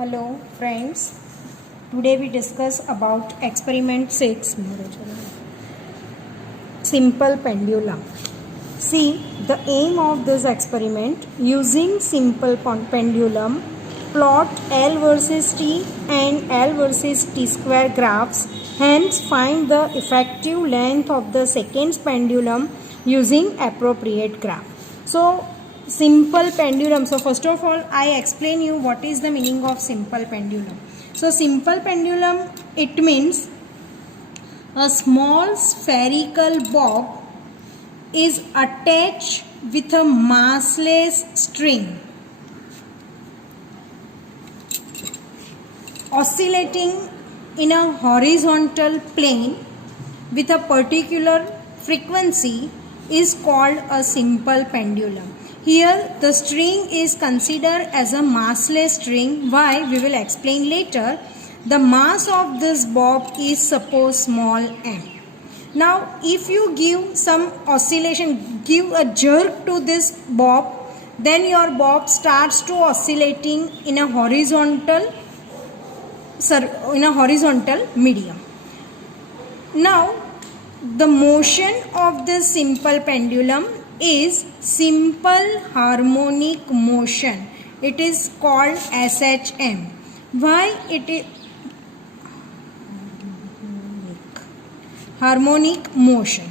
Hello friends, today we discuss about experiment 6, simple pendulum. See, the aim of this experiment, using simple pendulum, plot L versus T and L versus T square graphs, hence find the effective length of the second pendulum using appropriate graph. So simple pendulum. So first of all, I explain you what is the meaning of simple pendulum. So simple pendulum, it means a small spherical bob is attached with a massless string oscillating in a horizontal plane with a particular frequency is called a simple pendulum. Here the string is considered as a massless string. Why? We will explain later. The mass of this bob is suppose small m. Now if you give some oscillation, give a jerk to this bob, then your bob starts to oscillating in a horizontal medium. Now the motion of this simple pendulum is simple harmonic motion. It is called SHM. Why it is harmonic motion?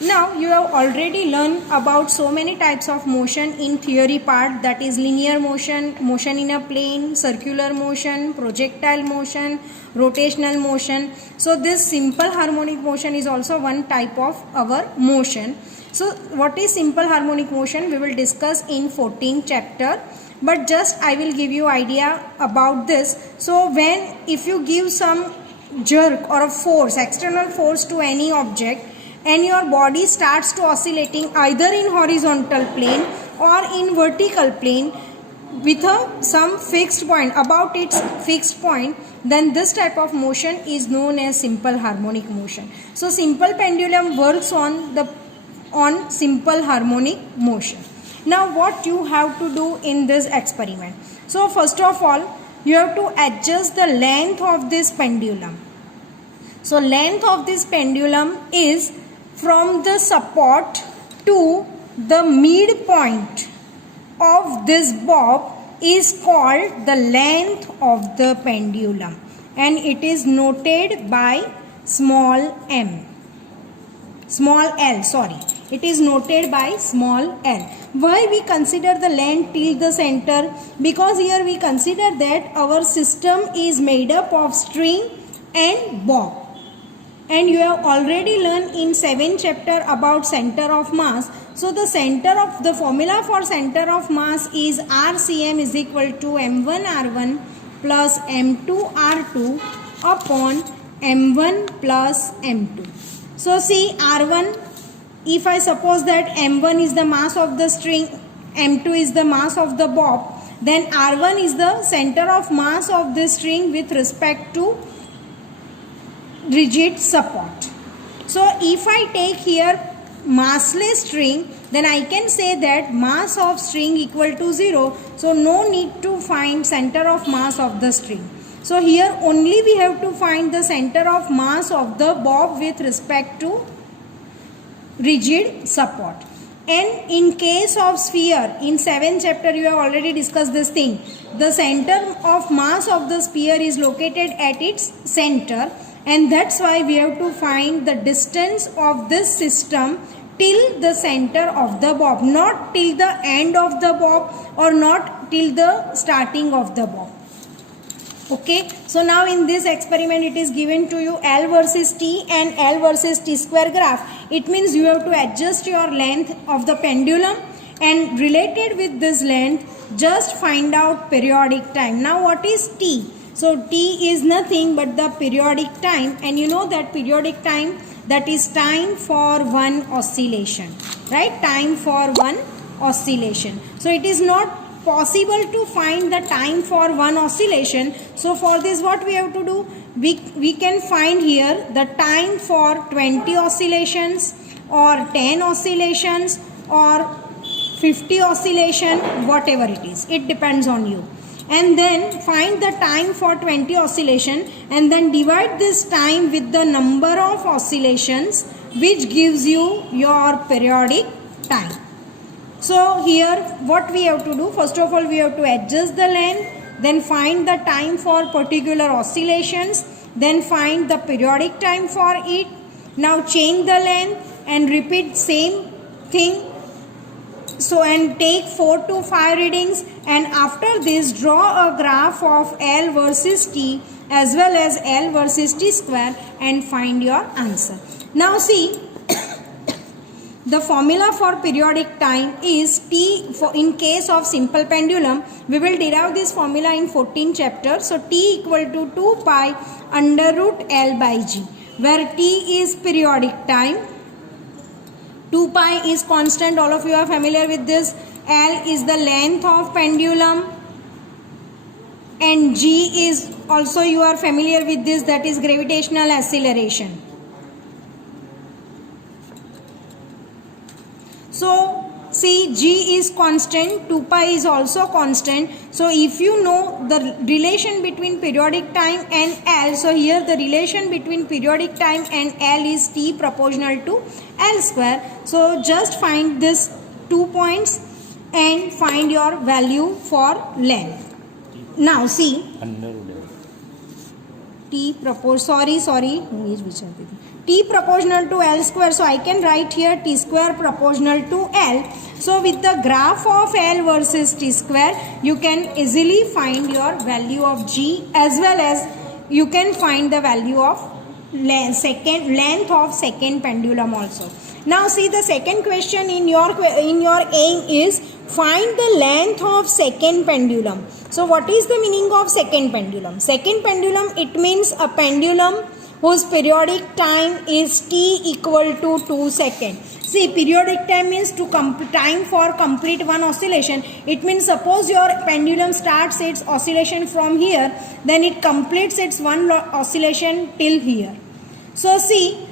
Now you have already learned about so many types of motion in theory part, that is linear motion, motion in a plane, circular motion, projectile motion, rotational motion. So this simple harmonic motion is also one type of our motion. So what is simple harmonic motion we will discuss in 14th chapter, but just I will give you idea about this. So if you give some jerk or a force, external force to any object, and your body starts to oscillating either in horizontal plane or in vertical plane with some fixed point, about its fixed point, then this type of motion is known as simple harmonic motion. So simple pendulum works on simple harmonic motion. Now what you have to do in this experiment? So first of all, you have to adjust the length of this pendulum. So length of this pendulum is from the support to the midpoint of this bob is called the length of the pendulum, and it is noted by small l. It is noted by small l. Why we consider the length till the center? Because here we consider that our system is made up of string and bob. And you have already learned in 7th chapter about center of mass. So the formula for center of mass is RCM is equal to M1 R1 plus M2 R2 upon M1 plus M2. So see, R1, if I suppose that M1 is the mass of the string, M2 is the mass of the bob, then R1 is the center of mass of the string with respect to rigid support. So if I take here massless string, then I can say that mass of string equal to 0. So no need to find center of mass of the string. So here only we have to find the center of mass of the bob with respect to rigid support. And in case of sphere, in 7th chapter you have already discussed this thing. The center of mass of the sphere is located at its center, and that's why we have to find the distance of this system till the center of the bob, not till the end of the bob or not till the starting of the bob. Okay, so now in this experiment it is given to you L versus T and L versus T square graph. It means you have to adjust your length of the pendulum, and related with this length just find out periodic time. Now what is T? So T is nothing but the periodic time, and you know that periodic time, that is time for one oscillation, right? Time for one oscillation. So it is not possible to find the time for one oscillation. So for this what we have to do? We can find here the time for 20 oscillations or 10 oscillations or 50 oscillation, whatever it is. It depends on you. and then find the time for 20 oscillation, and then divide this time with the number of oscillations, which gives you your periodic time. So here what we have to do, first of all we have to adjust the length, then find the time for particular oscillations, then find the periodic time for it. Now change the length and repeat same thing. So and take 4 to 5 readings, and after this draw a graph of L versus T as well as L versus T square and find your answer. Now see, the formula for periodic time is T. For in case of simple pendulum, we will derive this formula in 14th chapter. So T equal to 2 pi under root L by G, where T is periodic time, 2 pi is constant, all of you are familiar with this, L is the length of pendulum, and G is also you are familiar with this, that is gravitational acceleration. So see, G is constant, 2 pi is also constant. So if you know the relation between periodic time and L, so here the relation between periodic time and L is T proportional to L square. So just find this 2 points and find your value for length. Now see, T proportional to L square, so I can write here T square proportional to L. So with the graph of L versus T square, you can easily find your value of G, as well as you can find the value of length of second pendulum also. Now see, the second question in your aim is find the length of second pendulum. So what is the meaning of second pendulum? Second pendulum, it means a pendulum whose periodic time is T equal to 2 seconds. See, periodic time means time for complete one oscillation. It means suppose your pendulum starts its oscillation from here, then it completes its one oscillation till here. So see,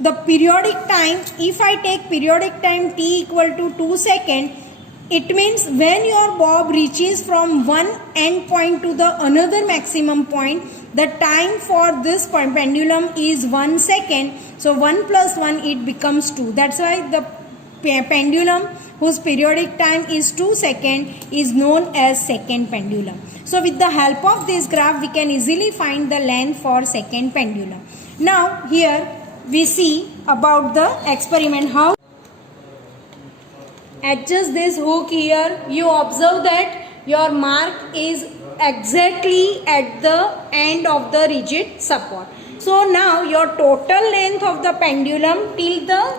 the periodic time, if I take periodic time T equal to 2 seconds, it means when your bob reaches from one end point to the another maximum point, the time for this pendulum is 1 second. So 1 plus 1, it becomes 2. That's why the pendulum whose periodic time is 2 seconds is known as second pendulum. So with the help of this graph, we can easily find the length for second pendulum. Now here we see about the experiment. How adjust this hook here. You observe that your mark is exactly at the end of the rigid support. So now your total length of the pendulum till the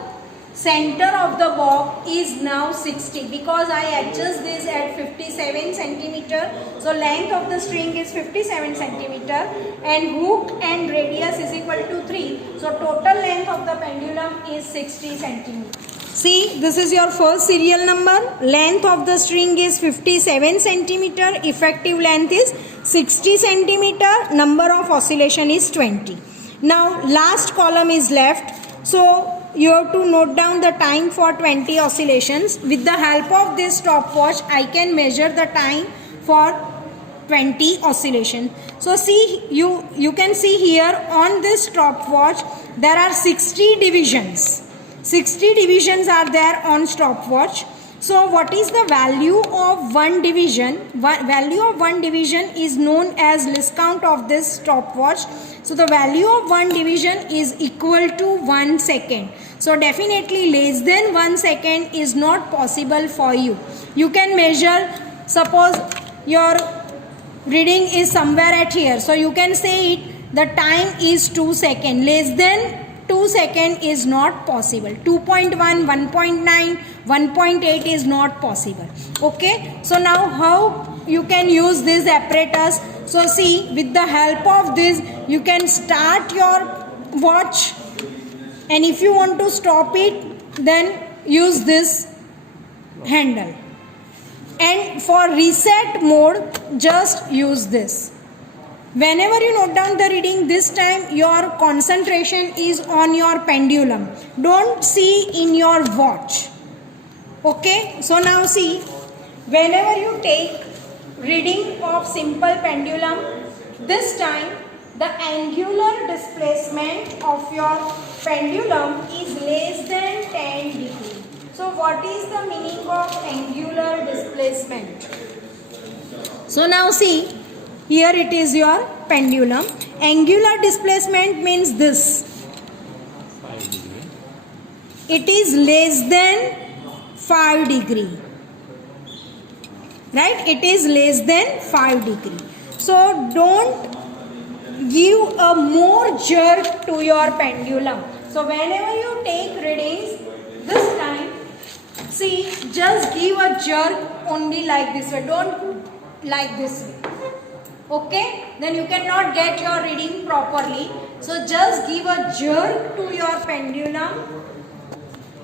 center of the bob is now 60, because I adjust this at 57 centimeter. So length of the string is 57 centimeter and hook and radius is equal to 3. So total length of the pendulum is 60 centimeter. See, this is your first serial number. Length of the string is 57 centimeter. Effective length is 60 centimeter. Number of oscillation is 20. Now last column is left. So you have to note down the time for 20 oscillations. With the help of this stopwatch, I can measure the time for 20 oscillations. So see, you can see here on this stopwatch, there are 60 divisions. 60 divisions are there on stopwatch. So what is the value of one division? Value of one division is known as least count of this stopwatch. So the value of one division is equal to 1 second. So definitely less than 1 second is not possible for you. You can measure, suppose your reading is somewhere at here. So you can say it, the time is 2 seconds. Less than 2 seconds is not possible. 2.1, 1.9, 1.8 is not possible. Okay. So now how you can use this apparatus? So see, with the help of this, you can start your watch, and if you want to stop it, then use this handle. And for reset mode, just use this. Whenever you note down the reading, this time your concentration is on your pendulum. Don't see in your watch. Okay. So now see, whenever you take reading of simple pendulum. This time the angular displacement of your pendulum is less than 10 degree. So what is the meaning of angular displacement? So now see, here it is your pendulum. Angular displacement means this. It is less than 5 degree. Right? It is less than 5 degree. So don't give a more jerk to your pendulum. So whenever you take readings, this time, see, just give a jerk only like this way. Don't like this way. Okay? Then you cannot get your reading properly. So just give a jerk to your pendulum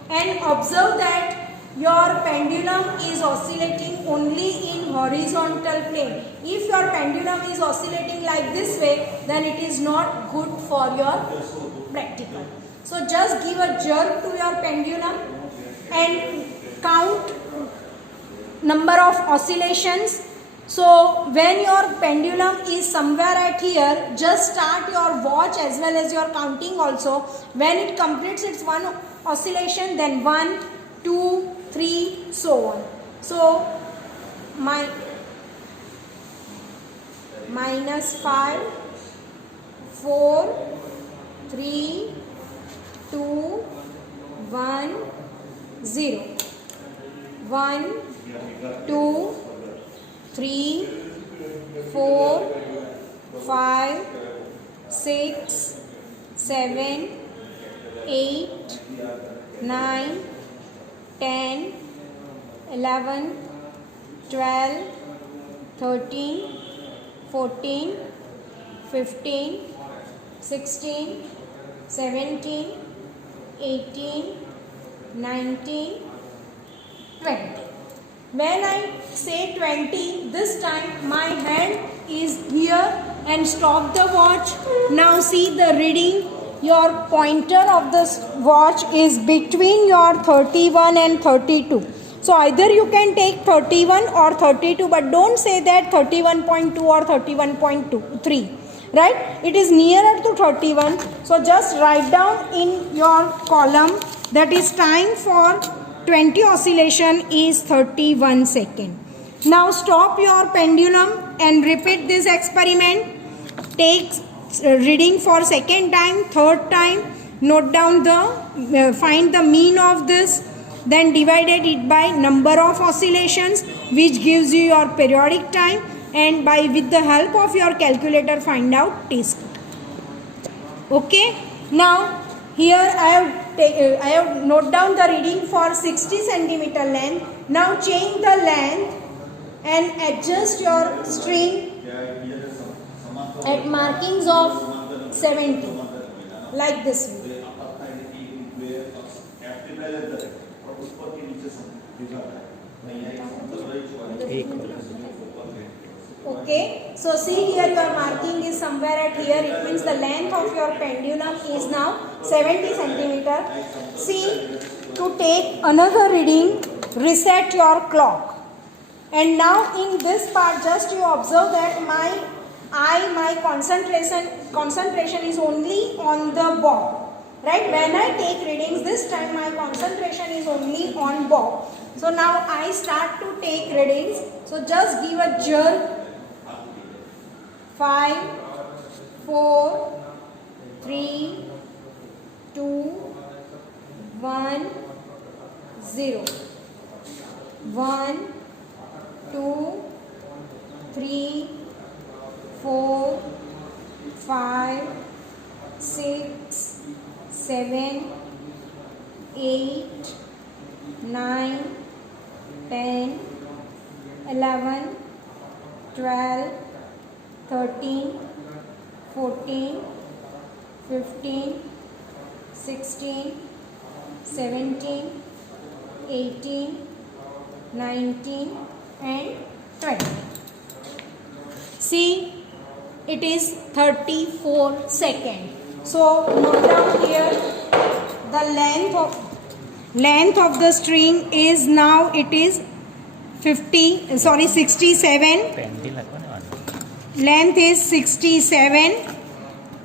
and observe that your pendulum is oscillating only in horizontal plane. If your pendulum is oscillating like this way, then it is not good for your practical. So just give a jerk to your pendulum and count number of oscillations. So when your pendulum is somewhere at here, just start your watch as well as your counting also. When it completes its one oscillation, then 1, 2, 3, so on. So -5, 4, 3, 2, 1, 0. 1, 2, 3, 4, 5, 6, 7, 8, 9, 10, 11, 12, 13, 14, 15, 16, 17, 18, 19, 20. When I say 20, this time my hand is here and stop the watch. Now see the reading. Your pointer of this watch is between your 31 and 32. So either you can take 31 or 32, but don't say that 31.2 or 31.3. Right? It is nearer to 31. So just write down in your column that is time for 20 oscillation is 31 seconds. Now stop your pendulum and repeat this experiment. Take reading for second time, third time. Note down find the mean of this. Then divided it by number of oscillations, which gives you your periodic time. And with the help of your calculator, find out T-score. Okay. Now here I have note down the reading for 60 centimeter length. Now change the length and adjust your string at markings of 70, like this way. Okay, so see here your marking is somewhere at here. It means the length of your pendulum is now 70 centimeter. See, to take another reading, reset your clock. And now in this part, just you observe that my concentration is only on the bob. Right? When I take readings, this time my concentration is only on bob. So now I start to take readings. So just give a jerk. 5, 4, 3, 2, 1, 0. 1, 2, 3, 4, 5, 6, 7, 8, 9, 10, 11, 12, 13, 14, 15, 16, 17, 18, 19 and 20. See, it is 34 seconds. So note down here the length of the string is now it is 67. Length is 67.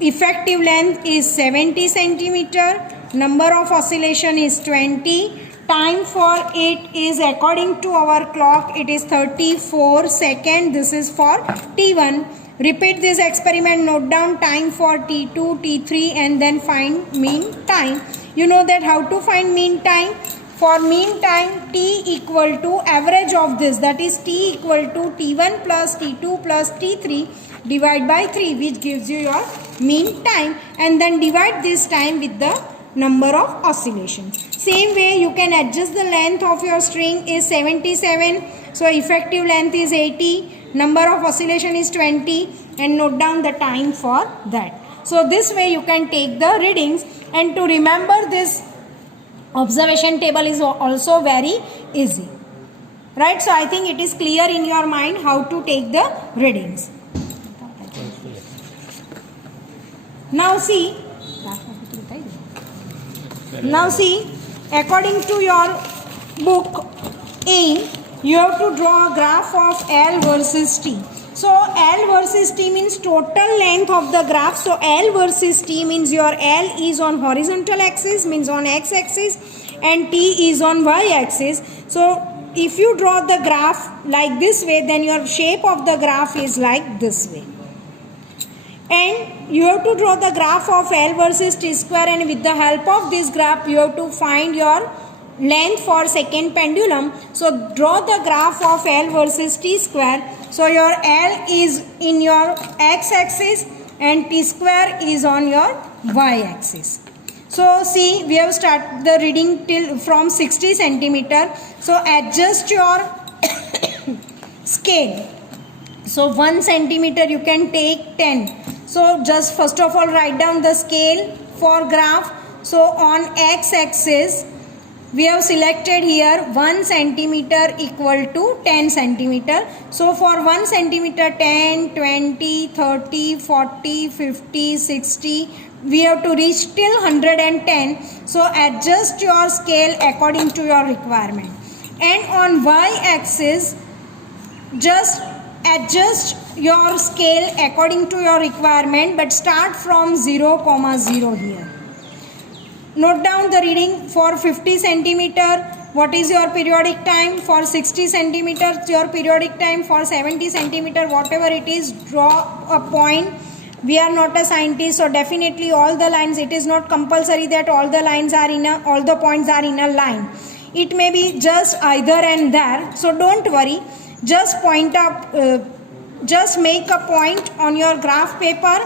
Effective length is 70 centimeter. Number of oscillation is 20. Time for it is, according to our clock, it is 34 seconds. This is for T1. Repeat this experiment, note down time for T2, T3 and then find mean time. You know that how to find mean time? For mean time, T equal to average of this, that is T equal to T1 plus T2 plus T3 divide by 3, which gives you your mean time, and then divide this time with the number of oscillations. Same way you can adjust the length of your string is 77, so effective length is 80, number of oscillation is 20, and note down the time for that. So this way you can take the readings, and to remember this observation table is also very easy, right? So I think it is clear in your mind how to take the readings. Now see, according to your book A, you have to draw a graph of L versus T. So L versus T means total length of the graph. So L versus T means your L is on horizontal axis, means on x axis, and T is on y axis. So if you draw the graph like this way, then your shape of the graph is like this way. And you have to draw the graph of L versus T square, and with the help of this graph you have to find your length for second pendulum. So draw the graph of L versus T square. So your L is in your x axis and T square is on your y axis. So see, we have started the reading till from 60 centimeter. So adjust your scale. So 1 centimeter you can take 10. So just first of all write down the scale for graph. So on x axis we have selected here 1 centimeter equal to 10 centimeter. So for 1 centimeter, 10, 20, 30, 40, 50, 60, we have to reach till 110. So adjust your scale according to your requirement. And on y axis, just adjust your scale according to your requirement, but start from 0, 0 here. Note down the reading for 50 centimeter. What is your periodic time? For 60 centimeters, your periodic time. For 70 centimeter, whatever it is, draw a point. We are not a scientist, so definitely all the lines, it is not compulsory that all the lines are in a, all the points are in a line. It may be just either and there. So don't worry. Just point up, just make a point on your graph paper.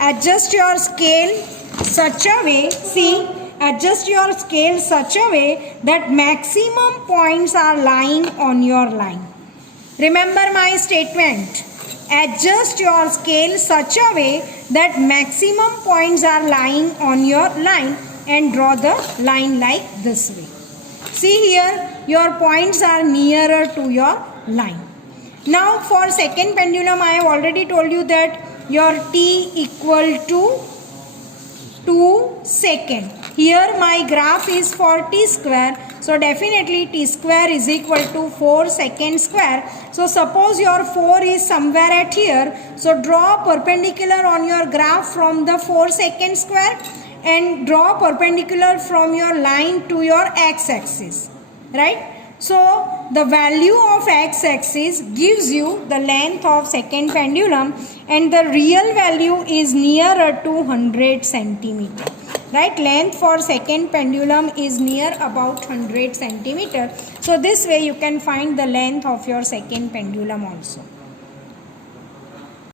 Adjust your scale such a way, see, adjust your scale such a way that maximum points are lying on your line. Remember my statement. Adjust your scale such a way that maximum points are lying on your line, and draw the line like this way. See here, your points are nearer to your line. Now for second pendulum, I have already told you that your T equal to 2 seconds. Here my graph is for T square. So definitely T square is equal to 4 seconds square. So suppose your 4 is somewhere at here. So draw perpendicular on your graph from the 4 seconds square, and draw perpendicular from your line to your x-axis. Right? So the value of x-axis gives you the length of second pendulum, and the real value is nearer to 100 centimeter. Right? Length for second pendulum is near about 100 centimeter. So this way you can find the length of your second pendulum also.